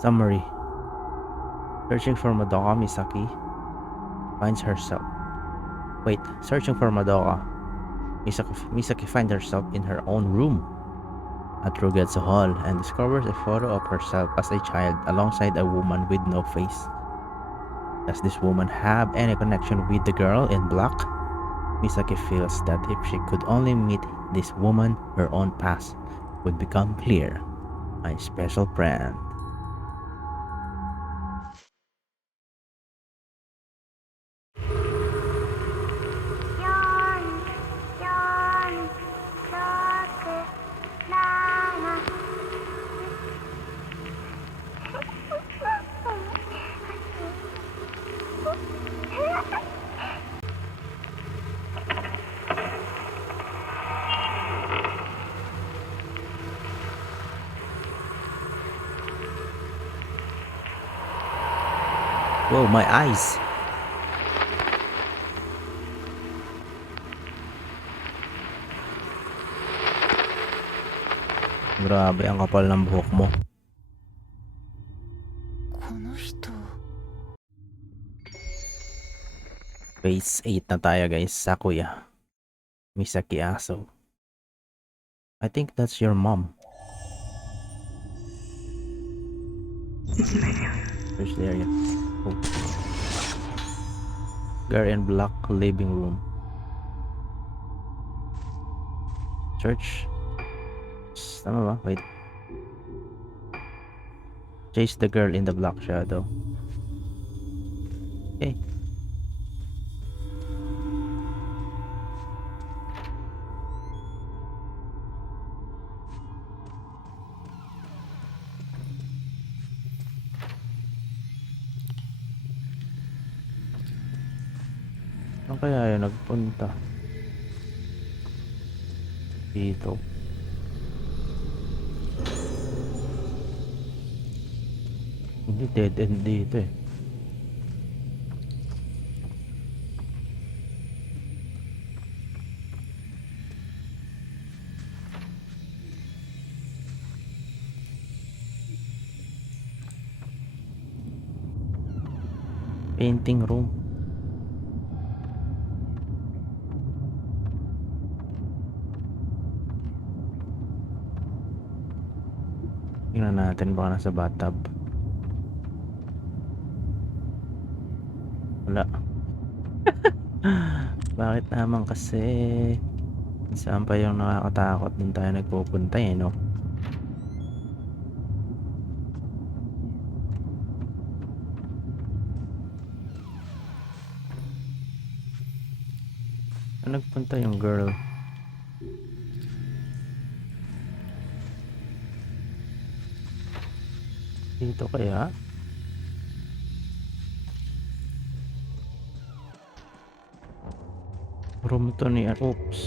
Summary. Searching for Madoka, Misaki finds herself. Searching for Madoka, Misaki finds herself in her own room at Rugetsu Hall and discovers a photo of herself as a child alongside a woman with no face. Does this woman have any connection with the girl in black? Misaki feels that if she could only meet this woman, her own past would become clear. My special friend. Whoa, my eyes! Grabe, ang kapal ng buhok mo. Phase 8 na tayo guys, Sakuya. Misaki Aso. I think that's your mom. Where's the area? Oh. Girl in black living room. Search. Tama ba? Wait. Chase the girl in the black shadow. Okay. Saan kaya yun nagpunta? Dito. Hindi, dead end dito eh. Painting room. Tingnan natin baka nasa bathtub. Wala. Bakit naman kasi? Saan pa yung nakakatakot din tayo nagpupunta eh, no? Saan nagpunta yung girl? Dito kaya? Room to ni... Oops.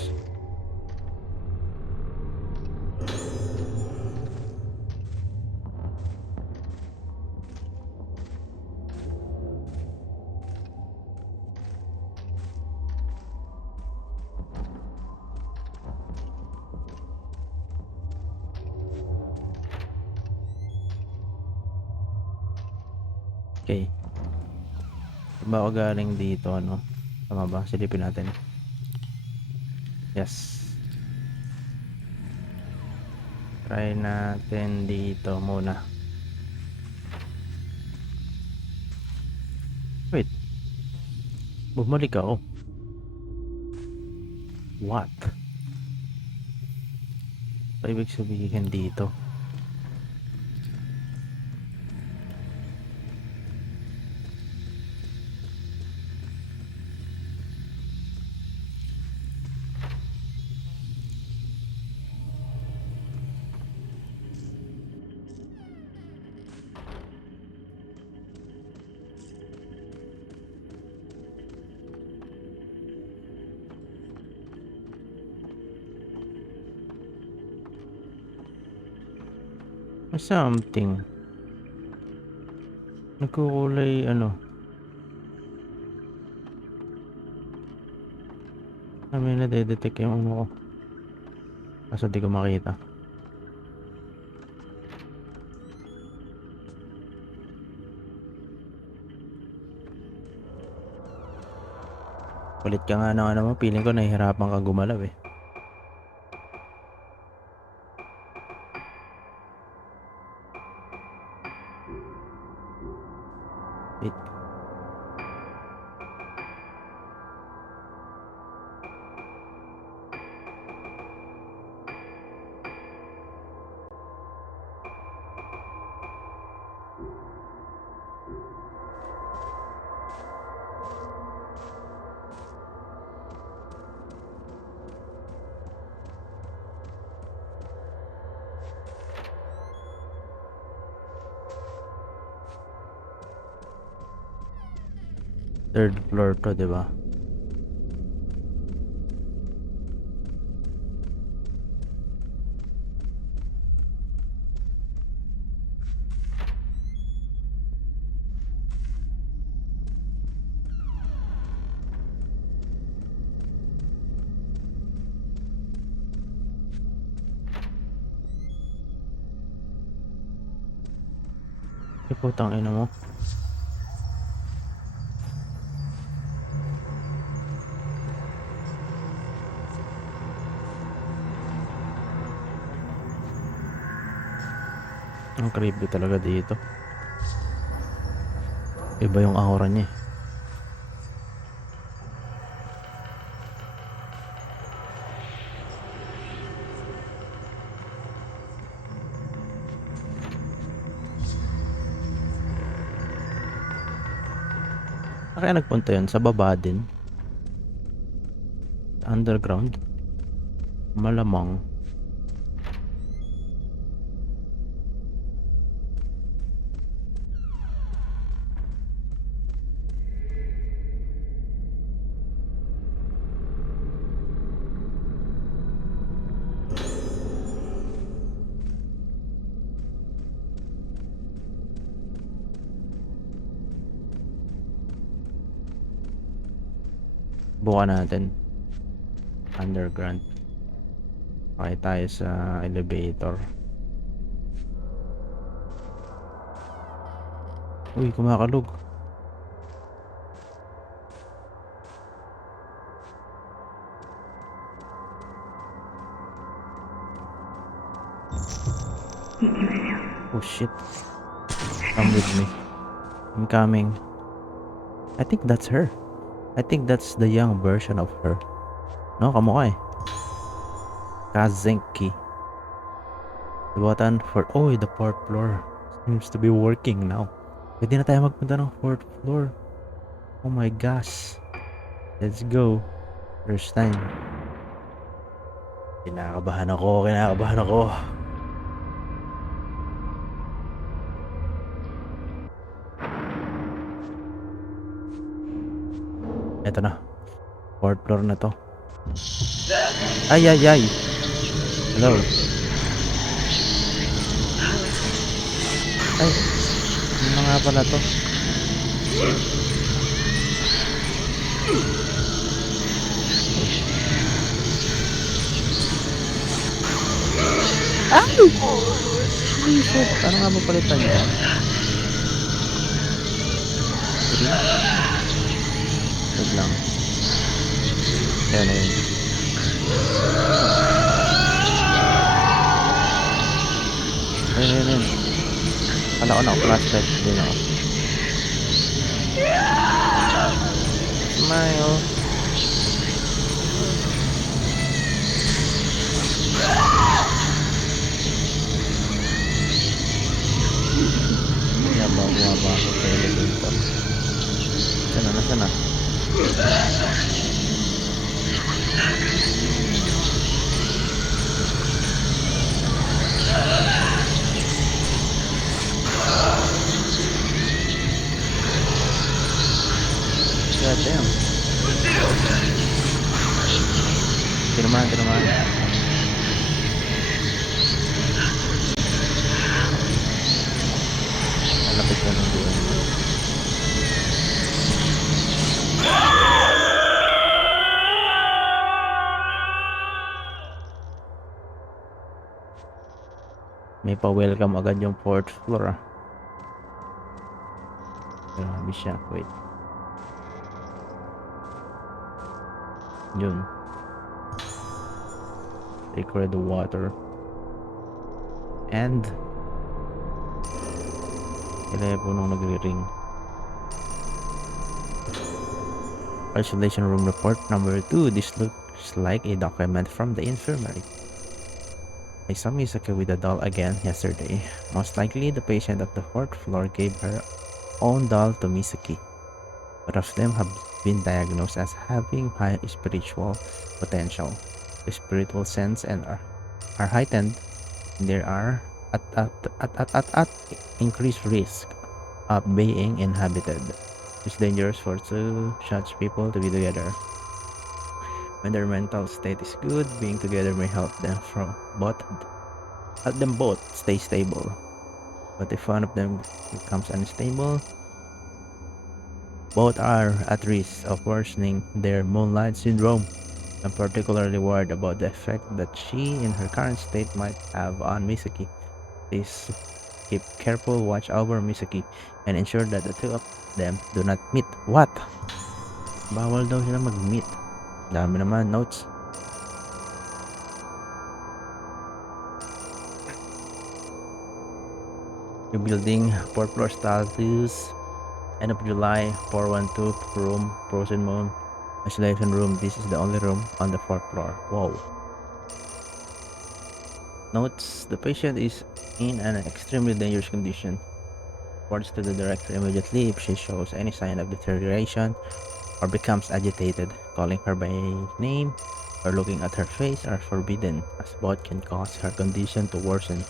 Okay. Ba ako galing dito, ano? Tama ba? Silipin natin. Yes. Try natin dito muna. Wait. Bumalik ako. What? So, ibig sabihin dito. Something. Nagkukulay ano. May nadedetect yung ano ko. Kaso di ko makita. Kulit ka nga ng ano mo, feeling ko nahihirapan ka gumalaw eh. Wait. Third floor to, di ba? Ay, putang ina mo. Ang creepy talaga dito. Iba yung aura niya eh. Kaya nagpunta yun sa baba din. Underground. Malamang. Bukan natin. Underground. Okay tayo sa elevator. Uy, kumakalog. Oh shit. Come with me. I'm coming. I think that's her. I think that's the young version of her. No, kamukha eh. Kazenki. The button for... Oh, the fourth floor. Seems to be working now. Pwede na tayo magpunta ng fourth floor. Oh my gosh. Let's go. First time. Kinakabahan ako. Eto na. Fourth floor na to. Ay. Hello. Ay. Ano nga pala to? Shit. Ano nga ba palitan niya? Wait lang. Ayun. Ayun. Kala ko na flashlight din ako. Smile. Bumaba ako sa elevator. Nasaan na? God damn. Tinamaan. Malapit na ng buwan. May pa-welcome agad yung fourth floor ah. Grabe siya. Wait. Yun. Sacred water. And teleponong nagre-ring. Isolation room report number 2. This looks like a document from the infirmary. I saw Misaki with the doll again yesterday. Most likely, the patient of the 4th floor gave her own doll to Misaki. Both of them have been diagnosed as having high spiritual potential. The spiritual sense and are heightened. There are at increased risk of being inhabited. It's dangerous for two such people to be together. When their mental state is good, being together may help them both stay stable. But if one of them becomes unstable, both are at risk of worsening their moonlight syndrome. I'm particularly worried about the effect that she in her current state might have on Misaki. Please keep careful watch over Misaki and ensure that the two of them do not meet. What? Bawal daw sila mag-meet. Dami naman notes. Rebuilding 4th floor status. End of July, 412 room, frozen moon, isolation room. This is the only room on the 4th floor. Whoa. Notes, the patient is in an extremely dangerous condition. Reports to the director immediately if she shows any sign of deterioration or becomes agitated. Calling her by name or looking at her face are forbidden, as both can cause her condition to worsen.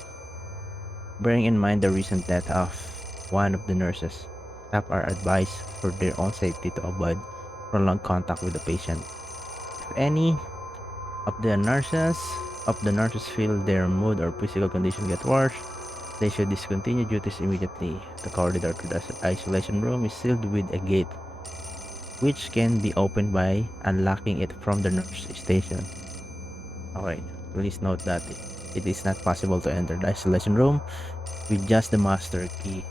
Bearing in mind the recent death of one of the nurses, staff are advised for their own safety to avoid prolonged contact with the patient. If any of the nurses feel their mood or physical condition get worse, they should discontinue duties immediately. The corridor to the isolation room is sealed with a gate, which can be opened by unlocking it from the nurse station. Okay, please note that it is not possible to enter the isolation room with just the master key.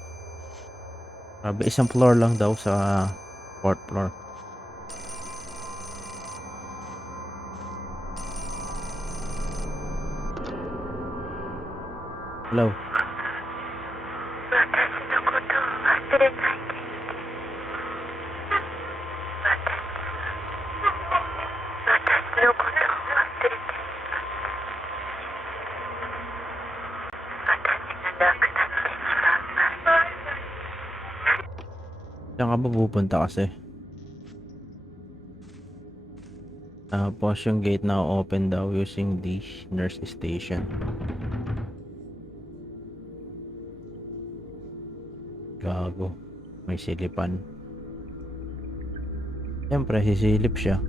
Grabe, isang floor lang daw sa 4th floor. Hello. Saan ka ba pupunta kasi? Tapos yung gate na open daw using the nurse station. Gago. May silipan. Siyempre, sisilip siya.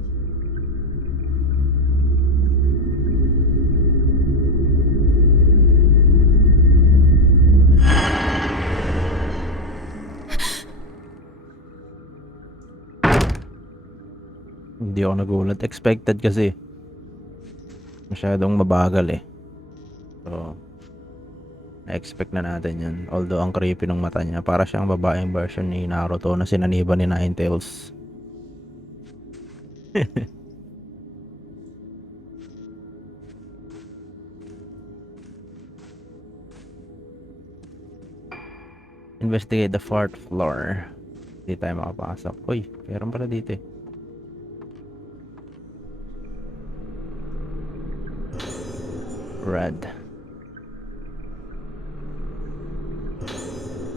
Hindi ako nagulat. Expected kasi. Masyadong mabagal eh. So, na-expect na natin yun. Although, ang creepy ng mata niya. Para siyang babaeng version ni Naruto na sinaniban ni Ninetales. Investigate the 4th floor. Hindi tayo makapasok. Uy, meron pala dito eh. Red.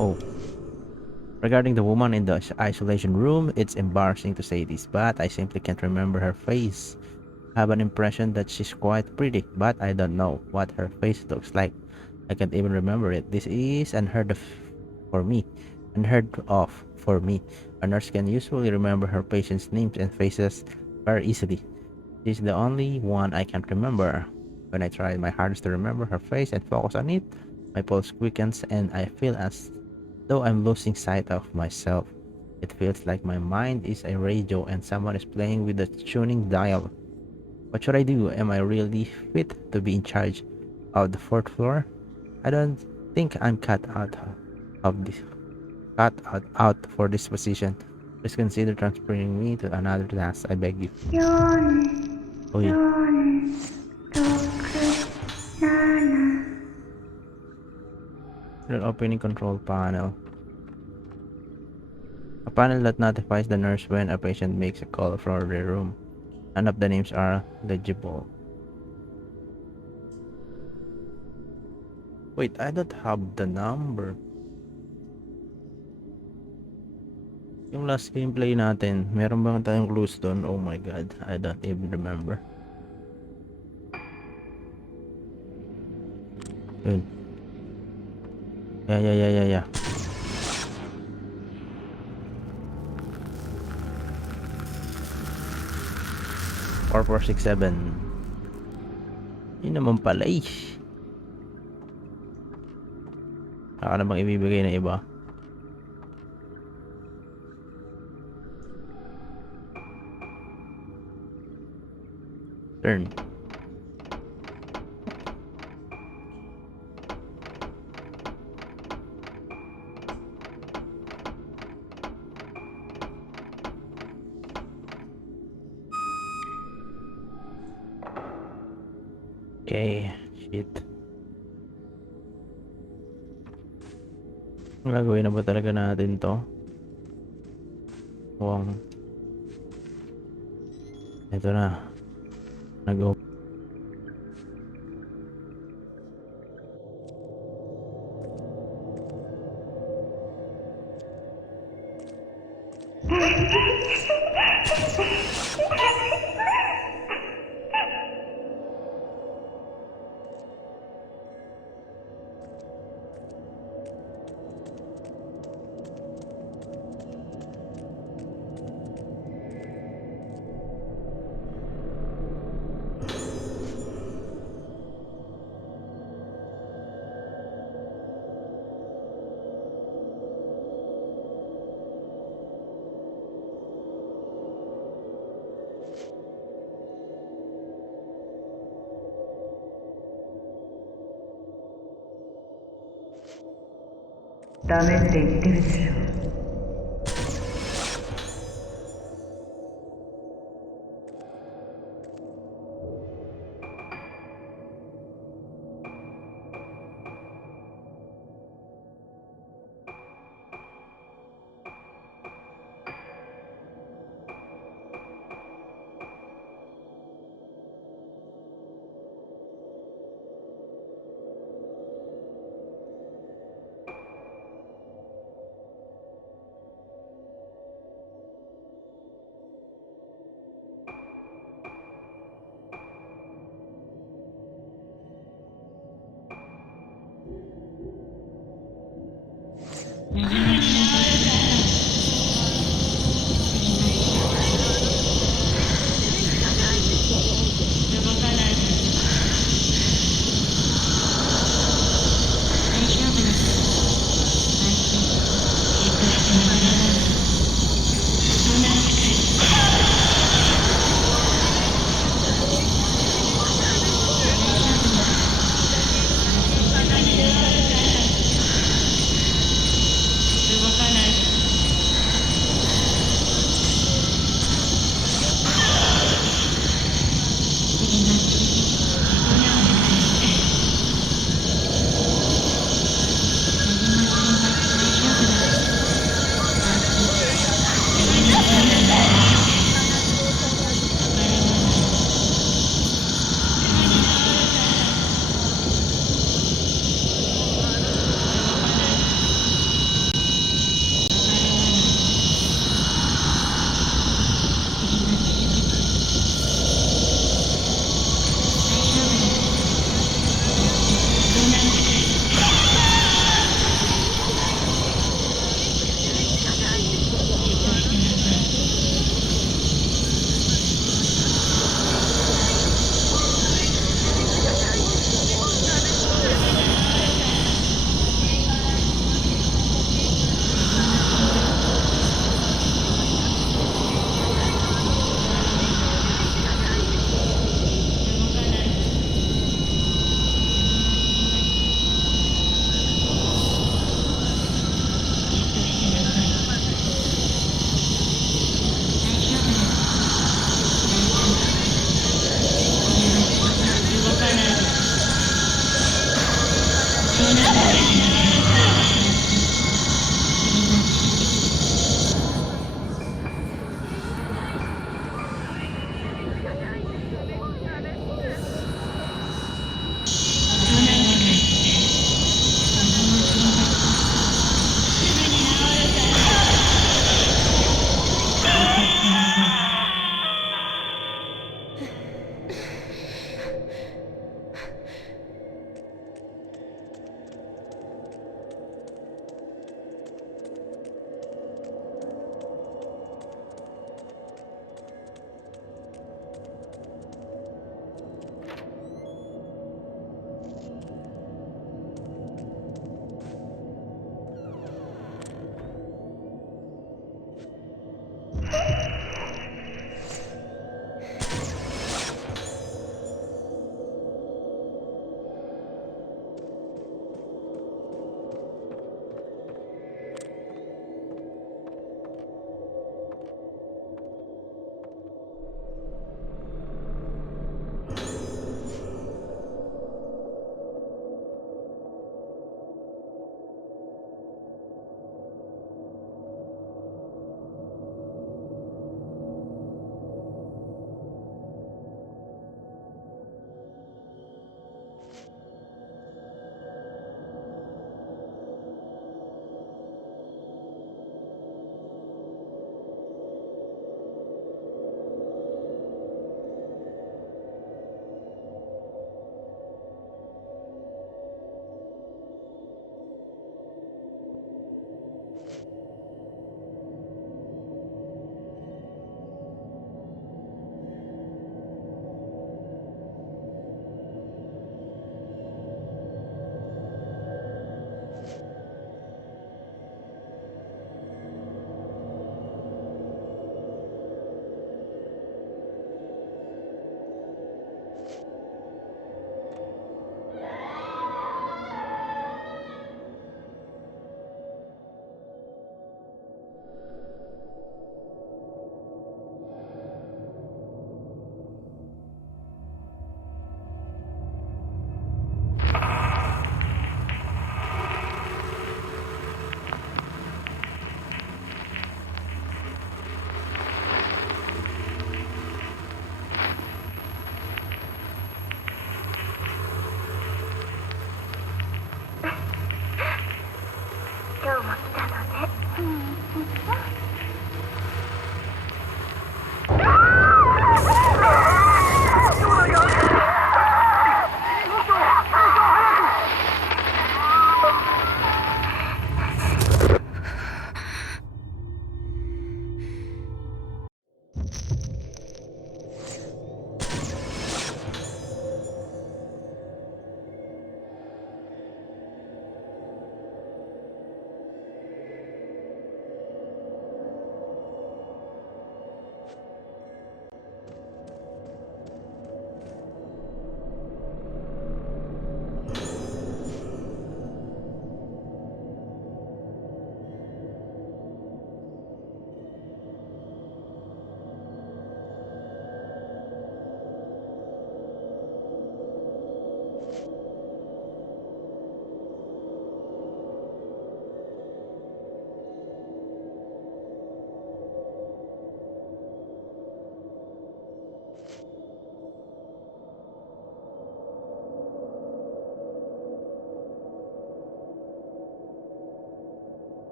Oh. Regarding the woman in the isolation room, it's embarrassing to say this, but I simply can't remember her face. I have an impression that she's quite pretty, but I don't know what her face looks like. I can't even remember it. This is unheard of for me. A nurse can usually remember her patients' names and faces very easily. She's the only one I can't remember. When I try my hardest to remember her face and focus on it, my pulse quickens and I feel as though I'm losing sight of myself. It feels like my mind is a radio and someone is playing with the tuning dial. What should I do? Am I really fit to be in charge of the 4th floor? I don't think I'm cut out for this position. Please consider transferring me to another task, I beg you. Uy. Opening control panel. A panel that notifies the nurse when a patient makes a call for their room. None of the names are legible. Wait, I don't have the number. Yung last gameplay natin, meron bang tayong clues doon? Oh my god, I don't even remember. Yun. Yeah. 4467. Yun naman pala eh. Saka na bang ibibigay ng iba? Turn. Okay, shit. Gagawin na ba talaga natin to? Mukhang ito na. Nag-go.ダメって言ってるでしょ。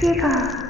키가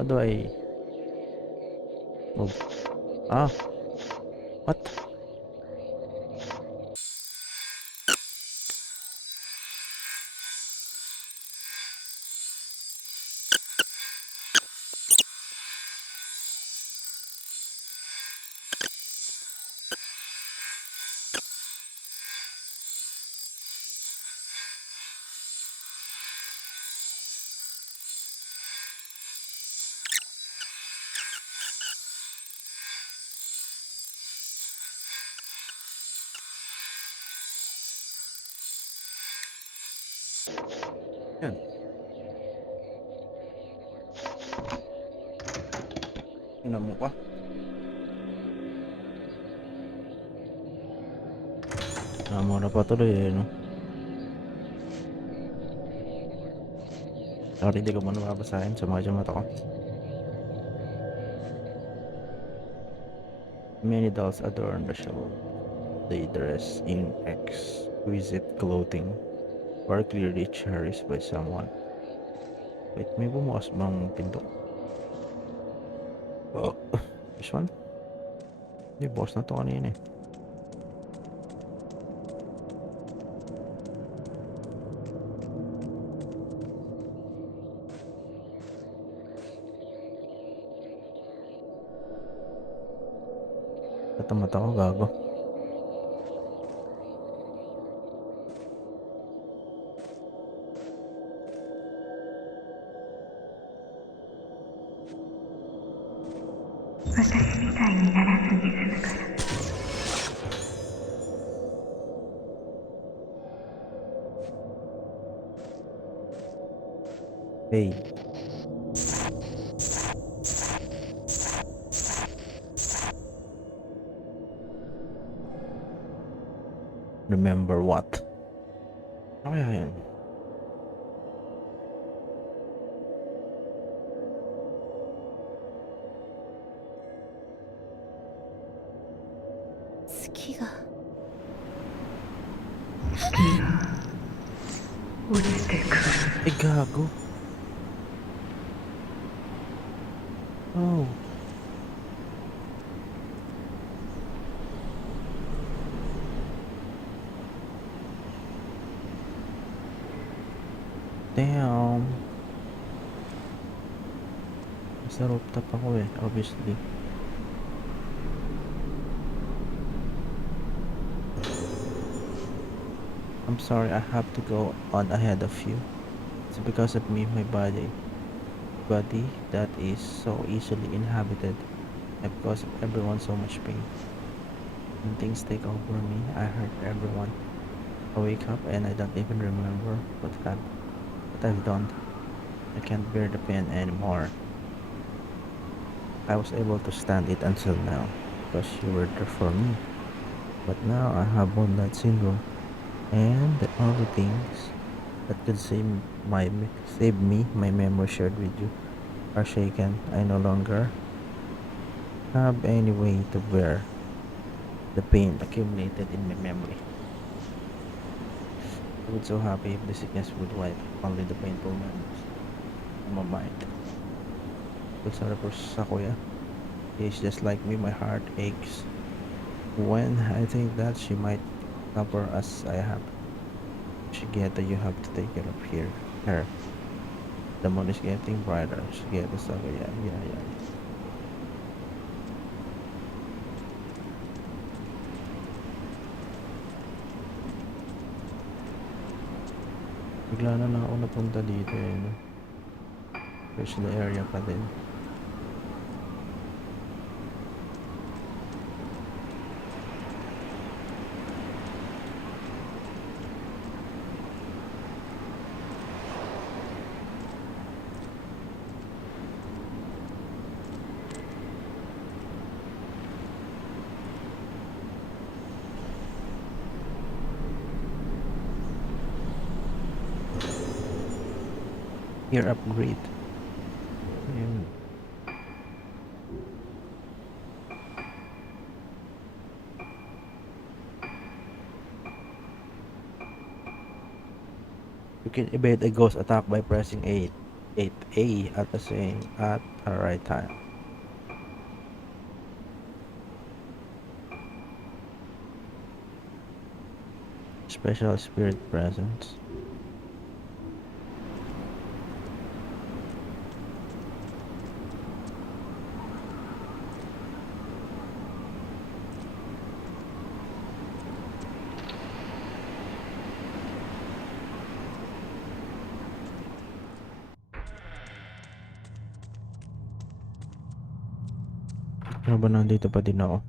How do I move? Ah, what? Yan. Tingnan mo pa. Namura pa tuloy eh, no? Sorry, hindi ko muna mabasahin. Sumakit yung mata ko. Many dolls adorn the show. They dress in exquisite clothing, or clearly cherished by someone. Wait, may bumukas bang pinto? Oh, this one? Hindi, bukas na to kanina eh. Ito mata ko, gago. Hey. Remember what? Ano kaya yun? Eh, gago. Oh. Damn. Nasa rooftop ako eh, obviously. I'm sorry, I have to go on ahead of you. It's because of me, my body that is so easily inhabited and because of everyone so much pain. When things take over me, I hurt everyone. I wake up and I don't even remember what I've done. I can't bear the pain anymore. I was able to stand it until now because you were there for me. But now I have moonlight syndrome, and the only things that could save me, my memory shared with you, are shaken. I no longer have any way to bear the pain accumulated in my memory. I would so happy if the sickness would wipe only the painful memories from my mind. But sorry for sa kuya. He's just like me, my heart aches when I think that she might suffer as I have. Shigeta, you have to take care of her. The moon is getting brighter. Shigeta, sabi, yeah. Bigla na lang ako napunta dito eh, no? Personal area pa din. Gear upgrade. Ayun. You can evade a ghost attack by pressing 8A at the right time. Special spirit presence. Ano ba, nandito pa din ako?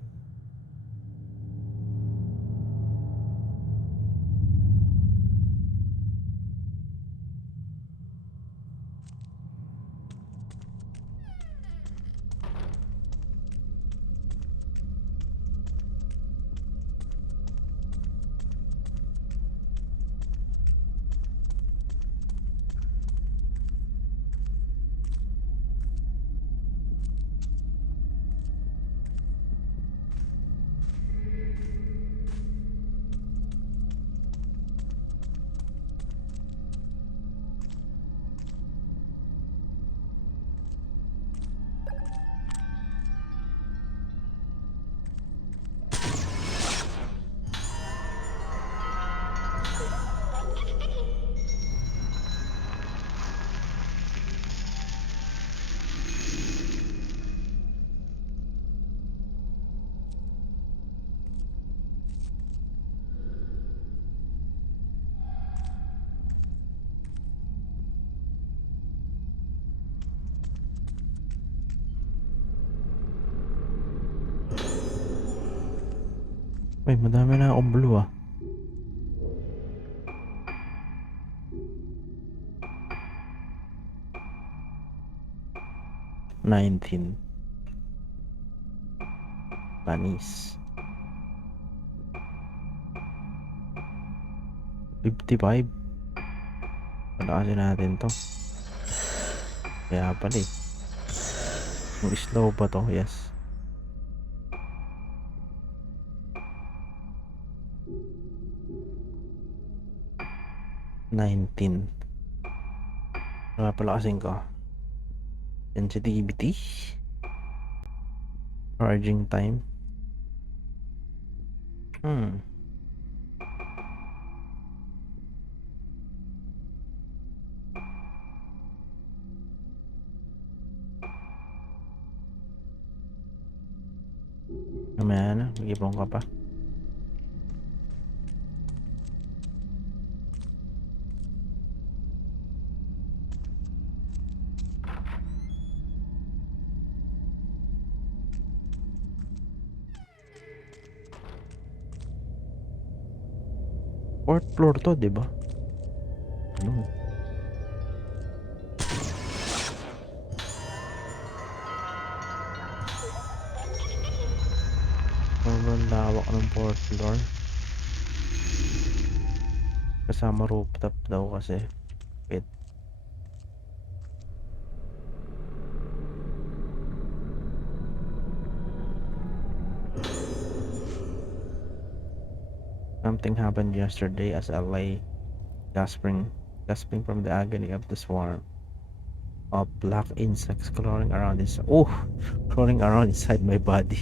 Uy, madami na akong blue ah. $19. Panis. 55. Palakasin natin to. Kaya pala eh. Yung slow ba to? Yes. $19. Palakasin ko. Sensitivity. Charging time. Mamaya na, mag-ipon ka pa. Fourth floor to, di ba? Ano? Sobrang lawak ng fourth floor. Kasama rooftop daw kasi. Wait. Something happened yesterday as I lay gasping from the agony of the swarm of black insects crawling around inside my body.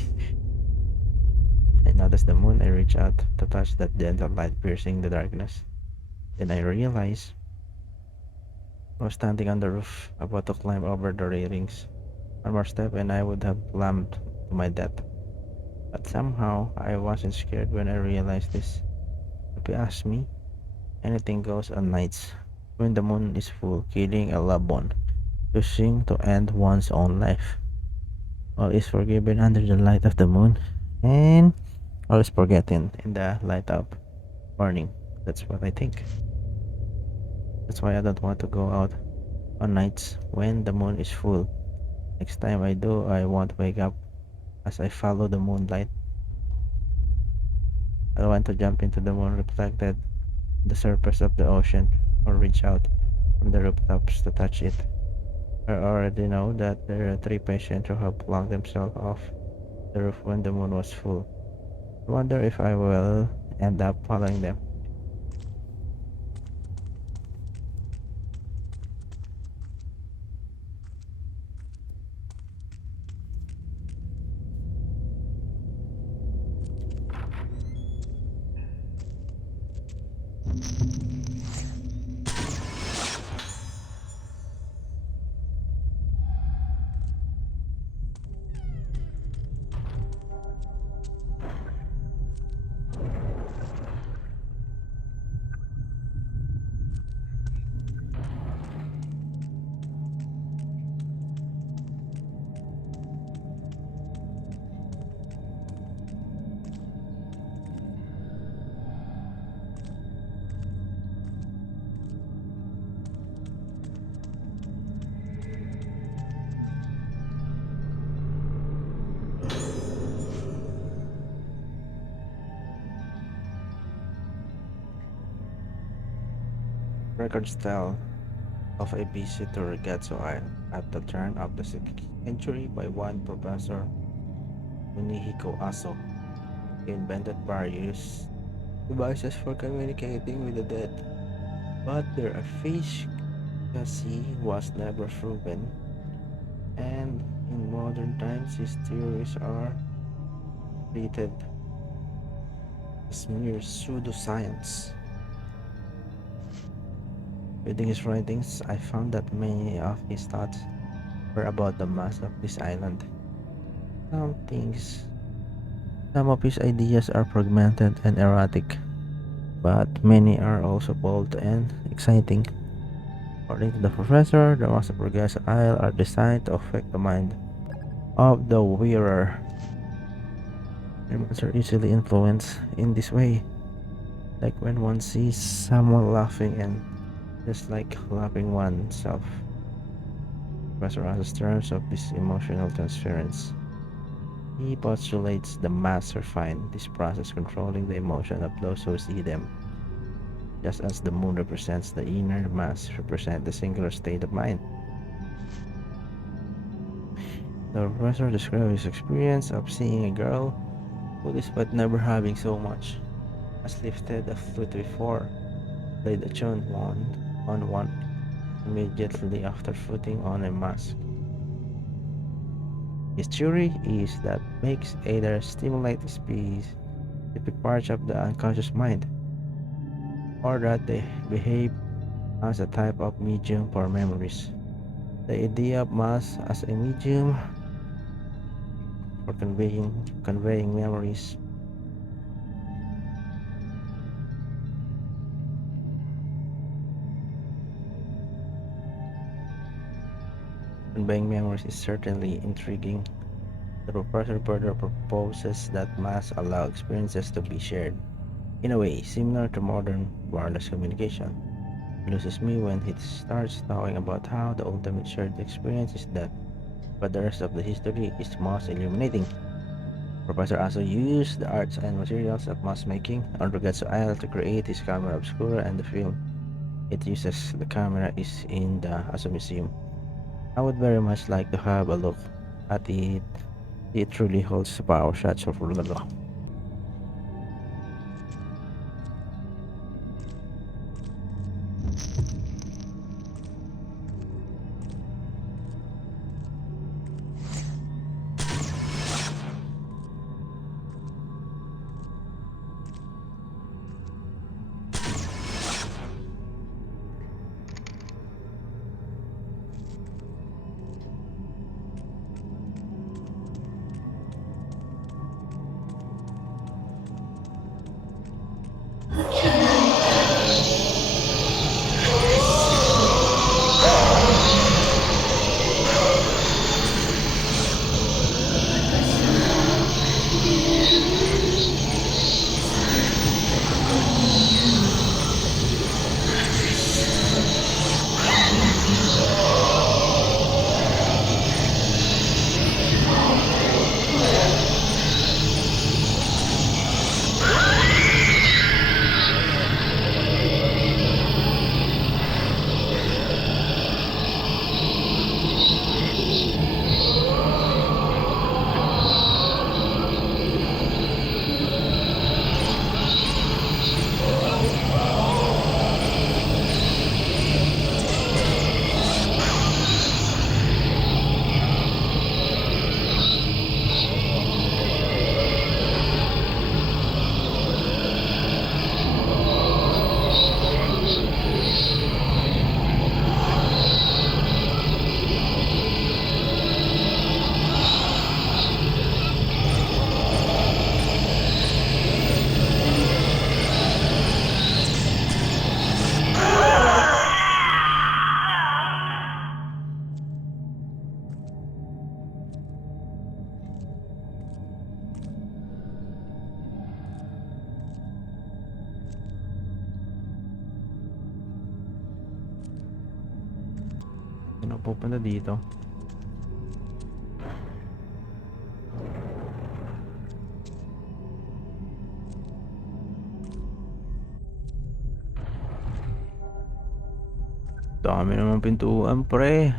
I noticed the moon. I reached out to touch that gentle light piercing the darkness. Then I realized I was standing on the roof, about to climb over the railings. One more step and I would have plummed to my death. But somehow I wasn't scared when I realized this. If you ask me, anything goes on nights when the moon is full, killing a loved one, choosing to end one's own life. All is forgiven under the light of the moon, and all is forgotten in the light of morning. That's what I think. That's why I don't want to go out on nights when the moon is full. Next time I do, I won't wake up as I follow the moonlight. I want to jump into the moon reflected on the surface of the ocean or reach out from the rooftops to touch it. I already know that there are 3 patients who have plugged themselves off the roof when the moon was full. I wonder if I will end up following them. Records tell of a visit to Regatso Island at the turn of the century by one Professor Munihiko Aso. He invented various devices for communicating with the dead, but their efficacy was never proven, and in modern times his theories are treated as mere pseudoscience. Reading his writings, I found that many of his thoughts were about the mass of this island. Some of his ideas are fragmented and erratic, but many are also bold and exciting. According to the professor, the mass of Progresso Isle are designed to affect the mind of the wearer. Humans are easily influenced in this way, like when one sees someone laughing and just like laughing oneself. Professor As's terms of this emotional transference. He postulates the master find this process controlling the emotion of those who see them, just as the moon represents the inner, the mass represent the singular state of mind. The professor describes his experience of seeing a girl who, despite never having so much as lifted a flute before, played a tune on one immediately after putting on a mask. His theory is that makes either stimulate the specific parts of the unconscious mind, or that they behave as a type of medium for memories. The idea of mass as a medium for conveying memories is certainly intriguing. The professor further proposes that mass allow experiences to be shared in a way similar to modern wireless communication. It loses me when he starts talking about how the ultimate shared experience is that, but the rest of the history is most illuminating. Professor also used the arts and materials of mask making on Ragazzo Isle to create his camera obscura and the film it uses. The camera is in the Aso Museum. I would very much like to have a look at it. It truly holds the power shots of Rolando. Sino pupunta dito? Dami naman pintuan, pre.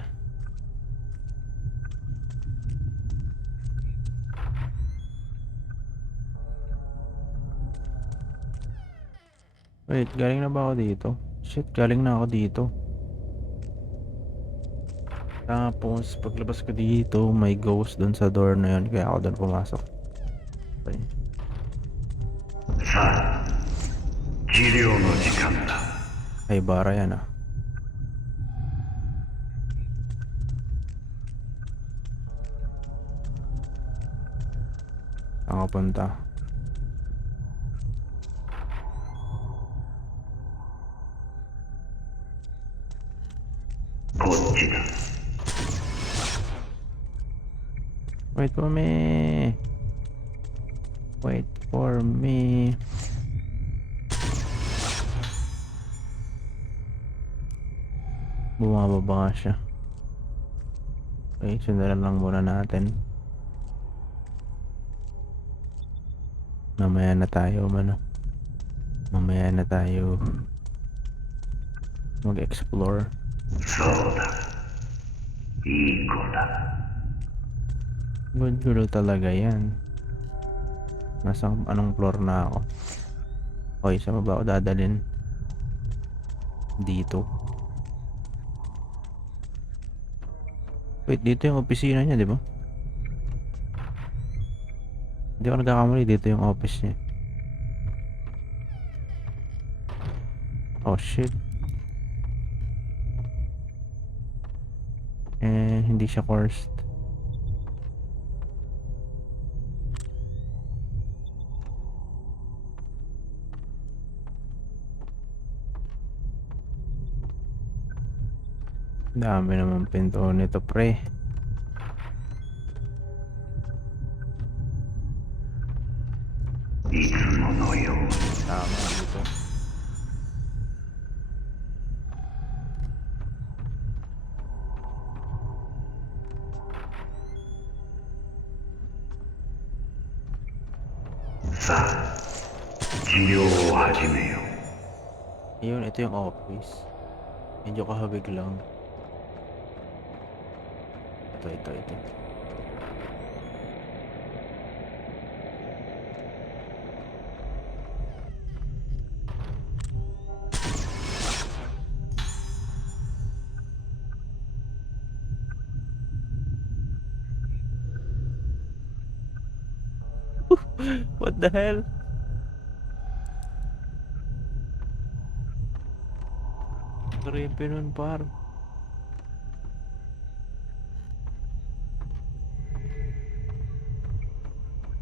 Wait, galing na ba ako dito? Shit, galing na ako dito. Tapos, paglabas ko dito, may ghost dun sa door na yun. Kaya ako dun pumasok. Okay. さあ、治療の時間だ。 Ay, bara yan ah. Nakapunta. こっちだ。 Wait for me. Wait for me. Bumababa nga siya. Okay, sundan lang muna natin. Mamaya na tayo mag-explore. そうだ。いい子だ。 Good girl talaga yan. Nasa anong floor na ako? Okay, sa baba ako dadalhin. Dito. Wait, dito yung opisina niya, di ba? Hindi ako nagkakamali, dito yung office niya. Oh shit. Hindi siya cursed. Dami naman pinto nito, pre. Tama dito. Sa, 治療を始めよう。 Ayun, ito yung office. Medyo kahawig lang. Ito. What the hell? Creepy nun, par.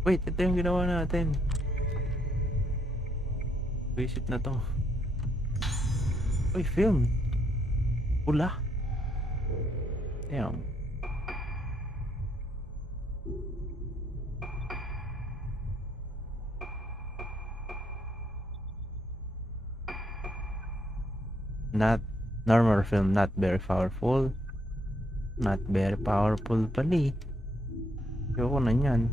Wait, ito yung ginawa natin. Visit na to. Uy, film. Pula. Damn. Not normal film, not very powerful. Not very powerful pali. Ayoko na yan.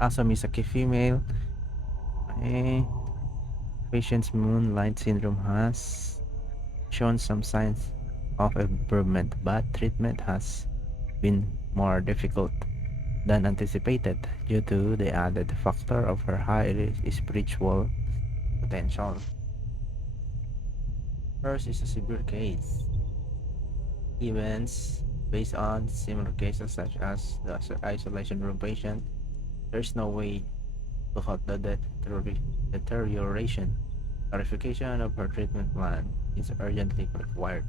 Asa Misaki female. Patient's moonlight syndrome has shown some signs of improvement, but treatment has been more difficult than anticipated due to the added factor of her high spiritual potential. Hers is a severe case. Events based on similar cases such as the isolation room patient, there's no way to halt the deterioration. Clarification of her treatment plan is urgently required.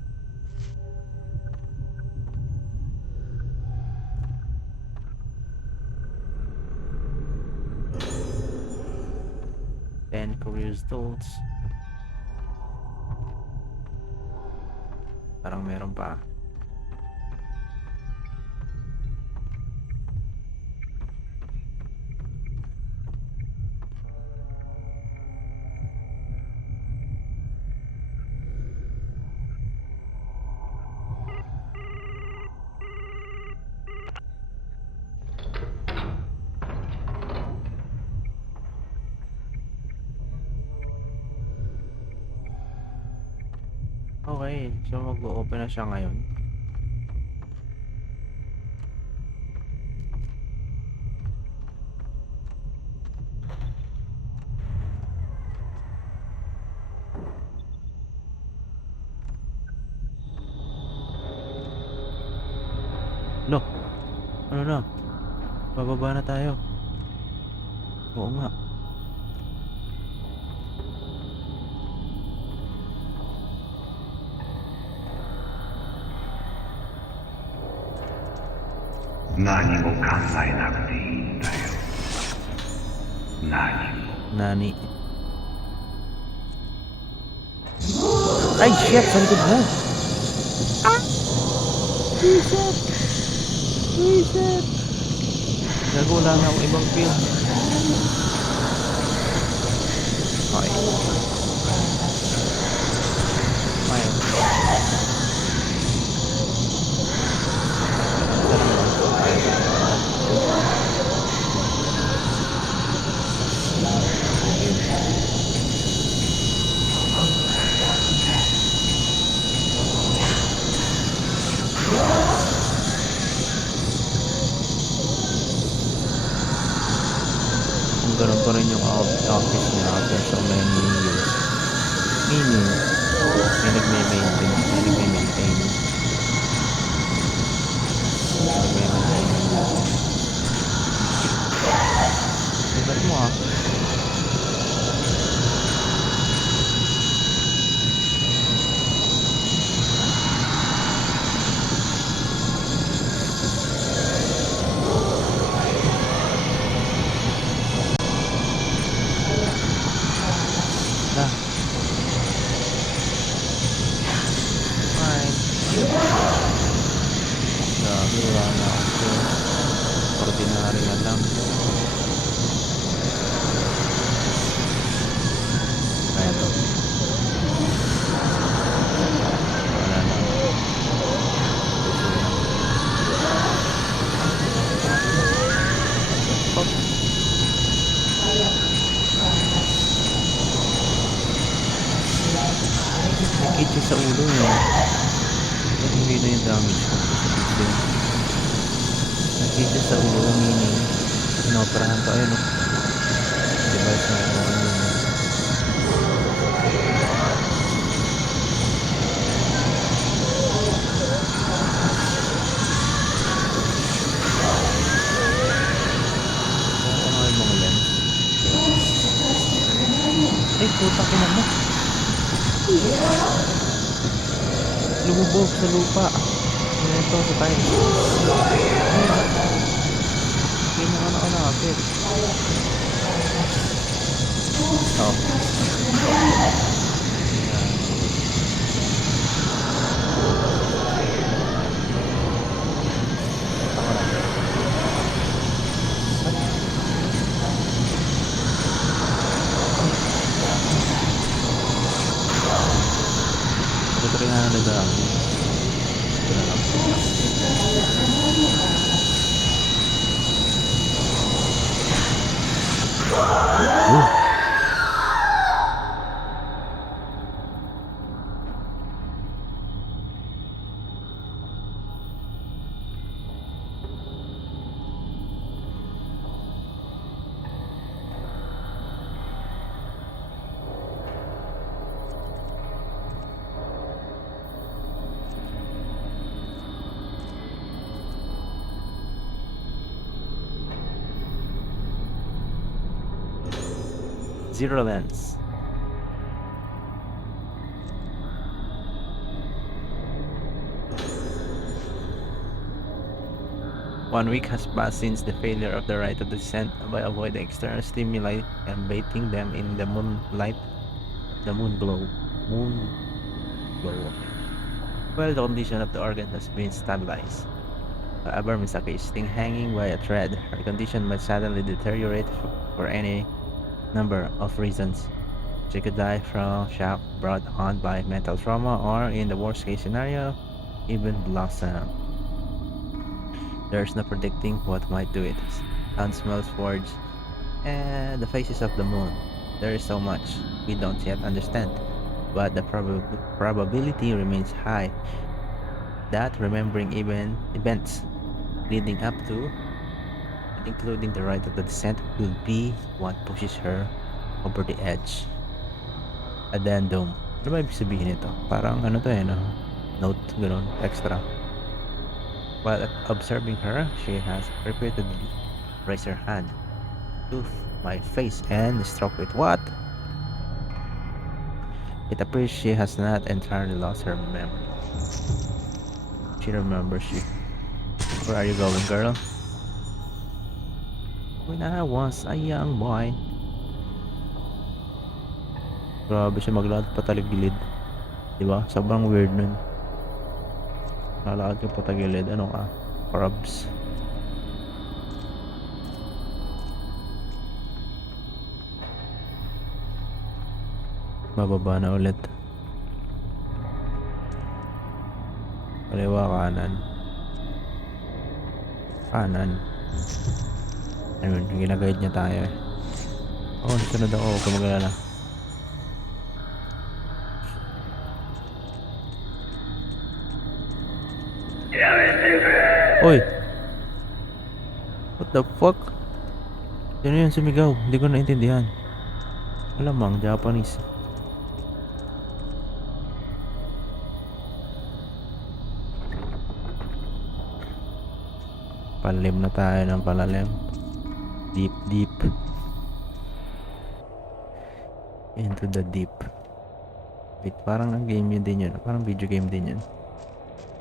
And career results. Parang meron pa. Okay, so mag-o-open na siya ngayon. No, ano na? Bababa na tayo. Oo nga. Nani mo考えなくていいんだよ。何も。 Nani. Ay, shit! Sa likod mo! Ah! Reset! Reset! Gago, wala na akong ibang pill. Okay. Fine. Sarap mo. Kung ganun pa rin yung office niya after so many years. Meaning, may nagme-maintain. May nagme-maintain. Ibat mo ah. Ah, fine. Grabe, wala na ako. Ordinary na lang. Kaya to. Wala na. Puso lang. Fuck. Nakikit siya sa ulo niya. Ba't hindi na yung damage ko? Nakikit siya sa ulo, meaning inoperahan to. Ayun o. Device na ito. Ano yung mga lens? Ay, puta ko naman. Lumubog sa lupa. Ito sa tayo. Hindi na ako nakakapit. Oh. Ito rin nga nagdarami. Ito na lang. Zero lens. One week has passed since the failure of the rite of descent by avoiding external stimuli and bathing them in the moonlight, the moon glow. Well, the condition of the organ has been stabilized. However, Misaki is still hanging by a thread. Her condition might suddenly deteriorate for any number of reasons. She could die from shock brought on by mental trauma, or in the worst case scenario, even blossom. There's no predicting what might do it. Sun smells forged, and the phases of the moon. There is so much we don't yet understand, but the probability remains high that remembering events leading up to, including the rite of the descent, will be what pushes her over the edge. Addendum. Ano ba ibig sabihin nito? Parang ano to eh, no? Note, gano'n, extra. While observing her, she has repeatedly raised her hand to my face and struck it. What? It appears she has not entirely lost her memory. She remembers you. Where are you going, girl? When I was a young boy. Grabe siya maglakad pataligilid. Diba? Sobrang weird nun. Lalakad ka patagilid. Ano ka? Crabs. Bababa na ulit. Kaliwa, kanan. Kanan. Ayun, ginaguide niya tayo eh. Oo, nasunod ako. Huwag ka mag-alala. Oy! What the fuck? Sino yun sumigaw? Hindi ko naintindihan. Alamang, Japanese. Palalim na tayo ng palalim. Deep, deep. Into the deep. Wait, parang ang game yun din yun. Parang video game din yun.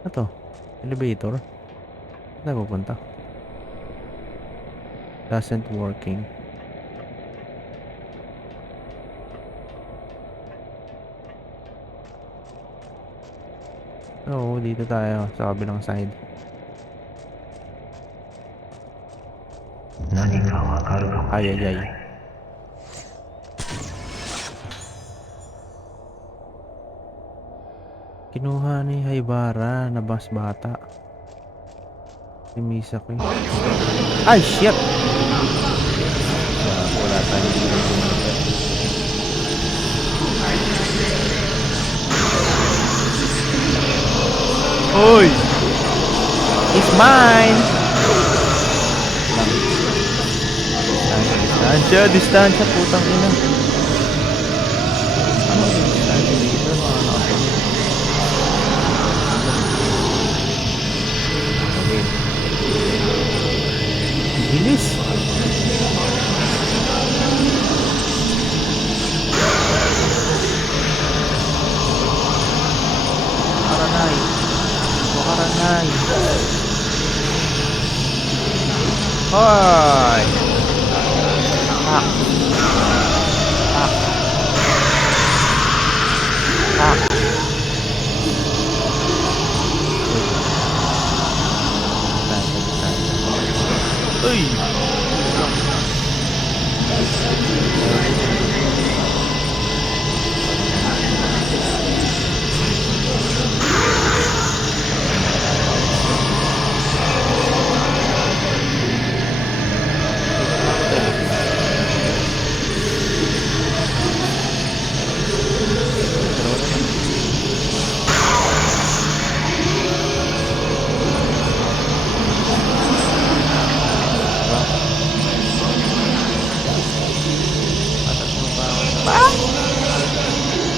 Ano to? Elevator? Saan tayo pupunta? Doesn't working. Oo, dito tayo sa kabilang side. 何かわかるかもし Ay, れ ay, な ay. い。 Kinuha ni Haibara na mas bata. Si Misaki. Ay, shit! Wala tayo. Hoy! It's mine! Distansya, putang ina. Ano yung distansya dito? Mga nakasunod. Okay. Bilis! Wakaranay! Wakaranay! Hoy! Tak! Tak! Tak! Uy!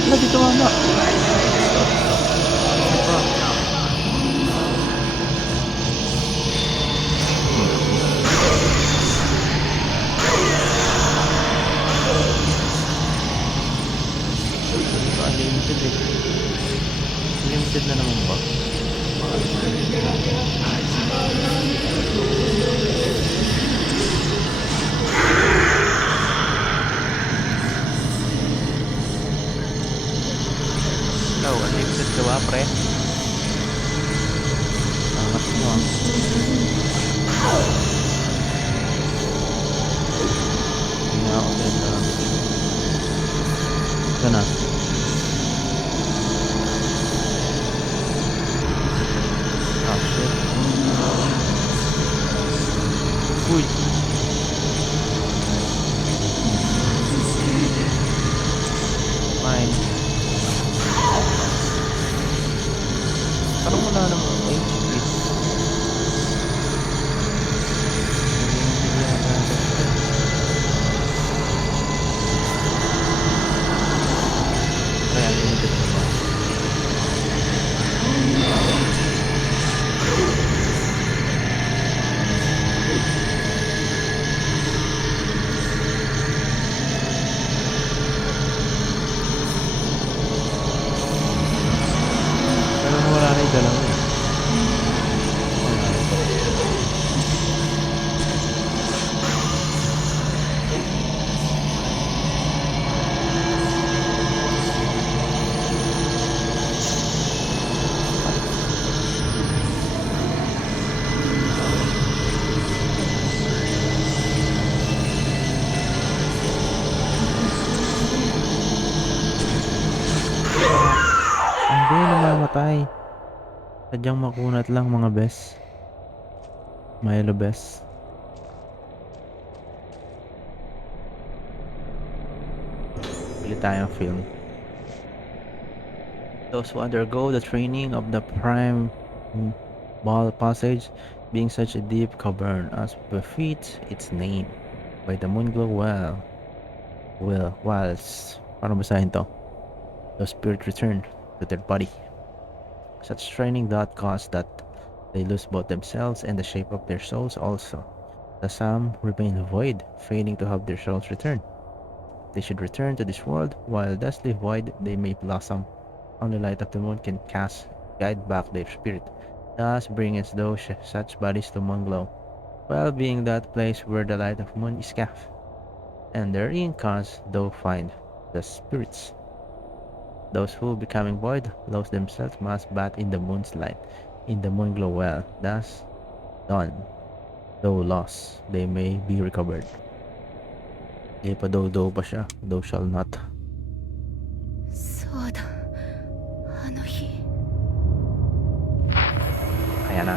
Ano dito mama? Unlimited eh. Unlimited na naman ba? Hello, unlimited ka ba, pre? Angas mo ah. Hindi na ako ganda. Ito na. Oh shit. Uy. Mine. Parang wala namang HP. Kaya limited na ba? Pero wala na yung dalawa eh. Wala na. Patay. Sadyang makunat lang mga bes. Milo bes. Pili tayong film. Those who undergo the training of the prime ball passage, being such a deep cavern as befits its name, by the moonglow whilst paano basahin to? The spirit return to their body. Such training that cause that they lose both themselves and the shape of their souls also. The some remain void, failing to have their souls return. They should return to this world, while thusly void they may blossom. Only light of the moon can cast guide back their spirit, thus bringing those such bodies to moonglow, while being that place where the light of moon is cast, and therein cause though find the spirits. Those who, becoming void, lose themselves must bat in the moon's light, in the moonglow well, thus done. Though lost, they may be recovered. Di pa daw pa siya, though shall not. そうだあの日 Kaya na.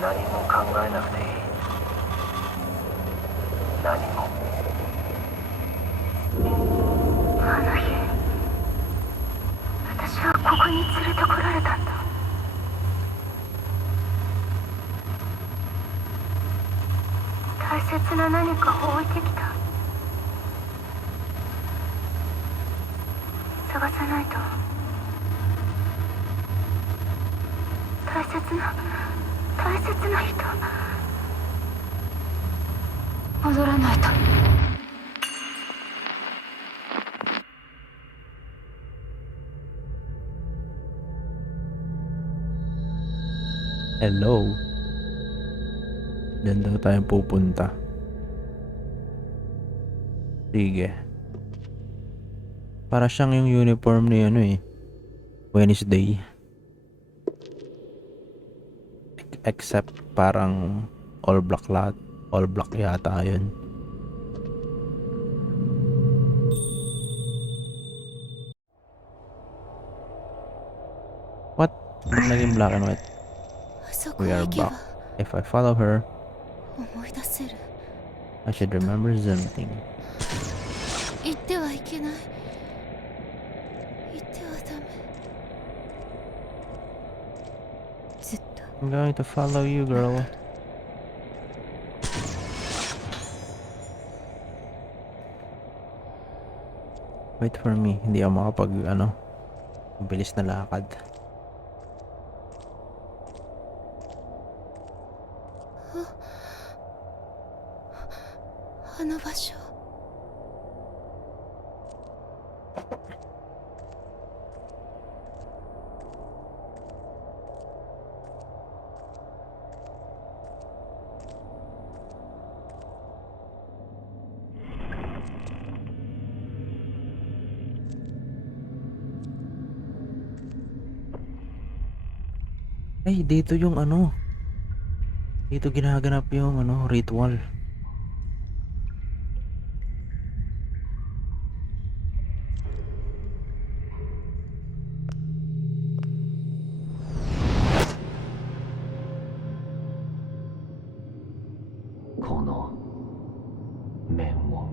何も考えなくていい。何も。あの日私はここに連れてこられたんだ大切な何かを置いてきた探さないと大切な人戻らないとHello. Diyan daw tayo pupunta. Sige. Para siyang yung uniform ni Wednesday. Except parang all black lahat. All black yata yun. What? Ba't naging black and white? あそこ We へ are 行けば back. If I follow her, 思い出せる I should remember something. 行ってはいけない行ってはダメずっと I'm going to follow you, girl. Wait for me. Hindi ako makapag, bilis na lakad. あの場所 Ay, dito yung dito ginaganap yung ritual. Kono men wo.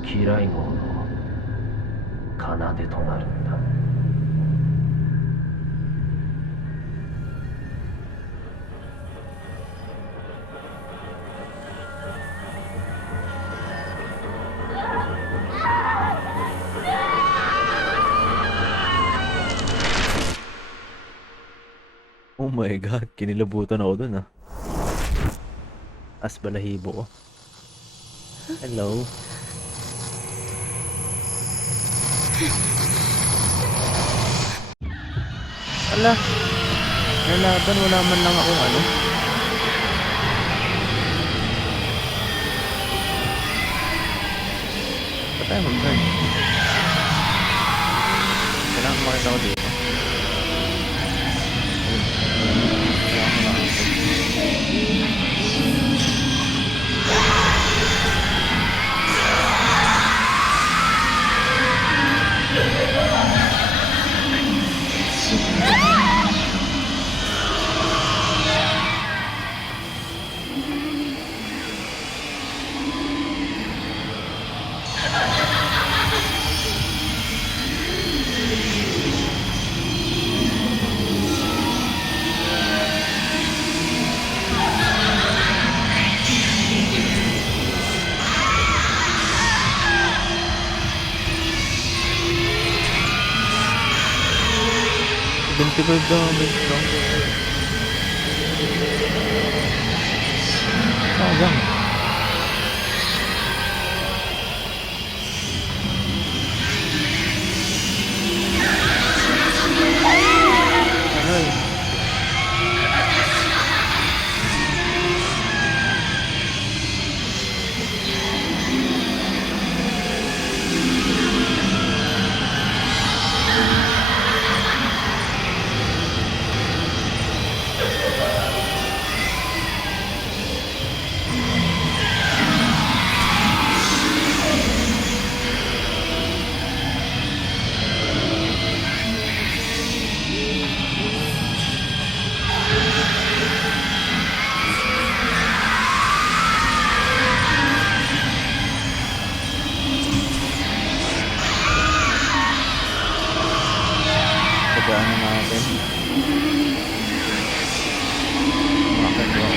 Kirai mo no kanade to naruんだ。Oh my god, kinilabutan ako dun As balahibo ko. Hello. Ala, nalaban, wala man lang akong Ba't tayo mag-turn? Kailangan makita ko dito. Kailangan makita. 75 damage lang. Sayang. Aray. Tagaan na natin. Rocket rock.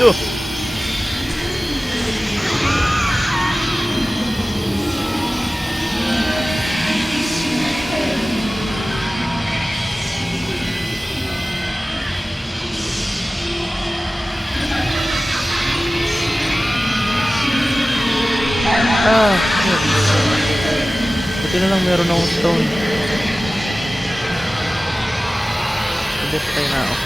No! Ah! Buti na lang meron akong stone. Hindi patay na ako.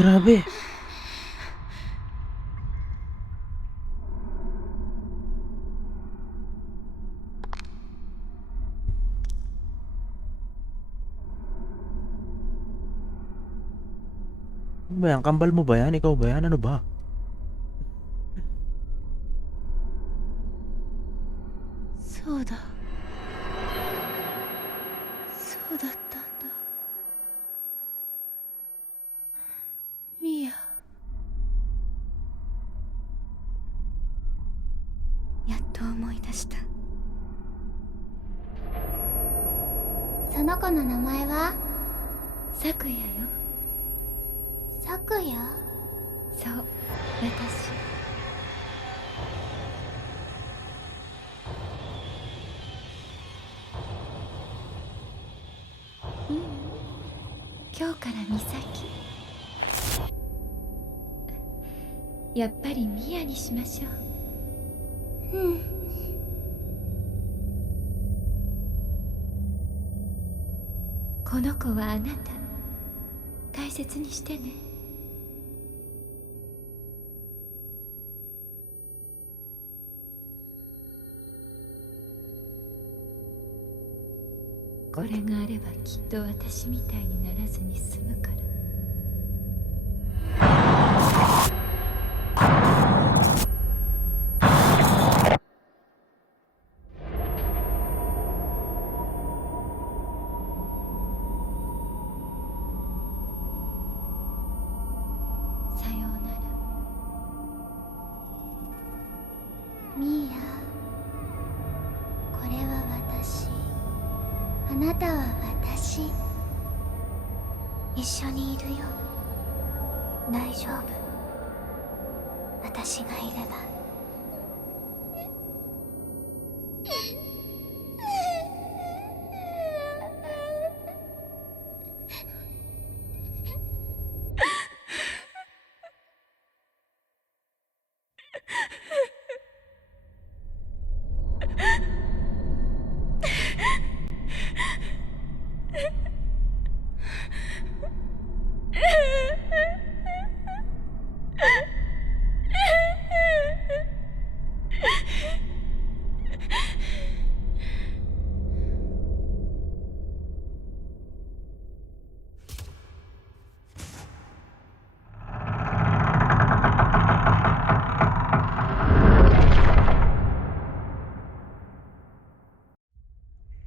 Grabe. Ano ba yan? Kambal mo ba yan? Ikaw ba yan? Ano ba? Soda.そうだったんだ。ミヤ。やっと思い出した。その子の名前は？咲夜よ。咲夜？そう、私。今日から美咲。やっぱりミヤにしましょう。うん。この子はあなた大切にしてね。これがあればきっと私みたいにならずに済むから。あなたは私。一緒にいるよ。大丈夫。私がいれば。